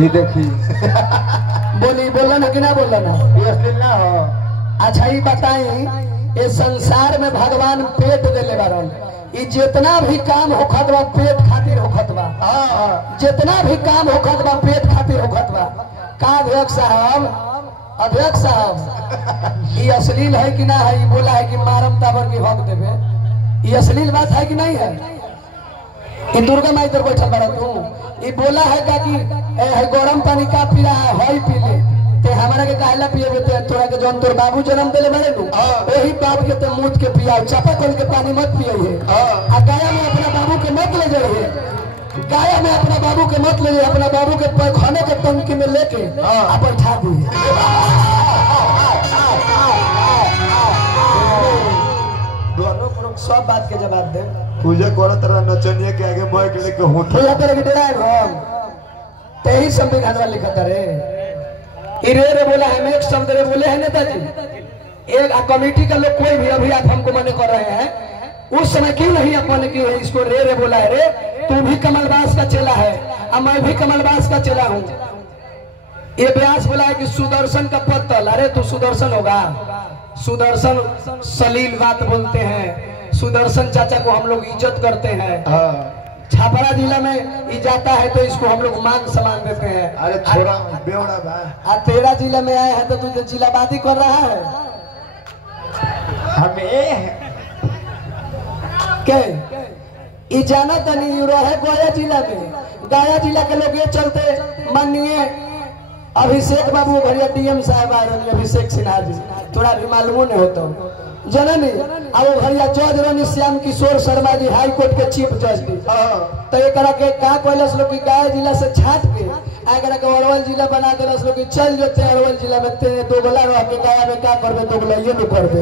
ये देखी बोली बोला ना कि ना बोला ना ये असली ना हो। अच्छा ये बताई इस संसार में भगवान पेट देले बारन ये जितना भी काम होखत बा पेट खातिर होखत बा। जितना भी काम होखत बा पेट खातिर होखत बा। का अध्यक्ष साहब ये अश्लील है कि ना है? ये बोला है कि मारम ताबर की हक देवे। ये अश्लील बात है कि नहीं है? ये दुर्गा माई तर बैठल बड़ा तू ये बोला है का कि गरम पानी का पी रहा है हई पी ले ते हमारा के काहला पिए ते तोरा के जौन तोर बाबू जन्म देले बड़े नु वही बाप के ते मूत के पियाओ चापा कल के पानी मत पिए है। आ गाया में अपना बाबू के मत ले जाइए। गाया में अपना बाबू के मत ले जाइए। अपना बाबू के खाने के टंकी में लेके आ बैठा दिए। दोनों लोग सब बात के जवाब दे। पूजा करो तरह नचनिया के आगे बैठ के लेके होता पूजा करे के डेरा हम तेही संविधान वाले लिखता रे रे बोला हम एक शब्द रे बोले हैं नेताजी। एक कमेटी का लोग कोई भी अभी आप हमको मने कर रहे हैं उस समय क्यों नहीं अपन की इसको रे बोला है रे तू भी कमलबास का चेला है और मैं भी कमलबास का चेला हूँ। ये व्यास बोला है कि सुदर्शन का पत्तल अरे तू सुदर्शन होगा। सुदर्शन सलील बात बोलते हैं। सुदर्शन चाचा को हम लोग इज्जत करते हैं। छापरा जिला में ये जाता है तो इसको हम लोग मान सम्मान देते हैं। अरे छोरा बेवड़ा बा तेरा जिला में आए हैं तो तू जिलाबादी कर रहा है। हमें के ये जाना तो नहीं रहे गया जिला में। गया जिला के लोग ये चलते माननीय अभिषेक बाबू घरिया डीएम साहब आ रहे अभिषेक सिन्हा जी थोड़ा भी मालूम नहीं होता जननी अब वो भैया जज रानी श्याम किशोर शर्मा जी हाई कोर्ट के चीफ जस्टिस तो एक के का कहलस लोग गया जिला से छाट के आगे के अरवल जिला बना देलस लोग चल जाते अरवल जिला में ते दोगला रह के गया में क्या करबे दोगला ये नहीं करबे।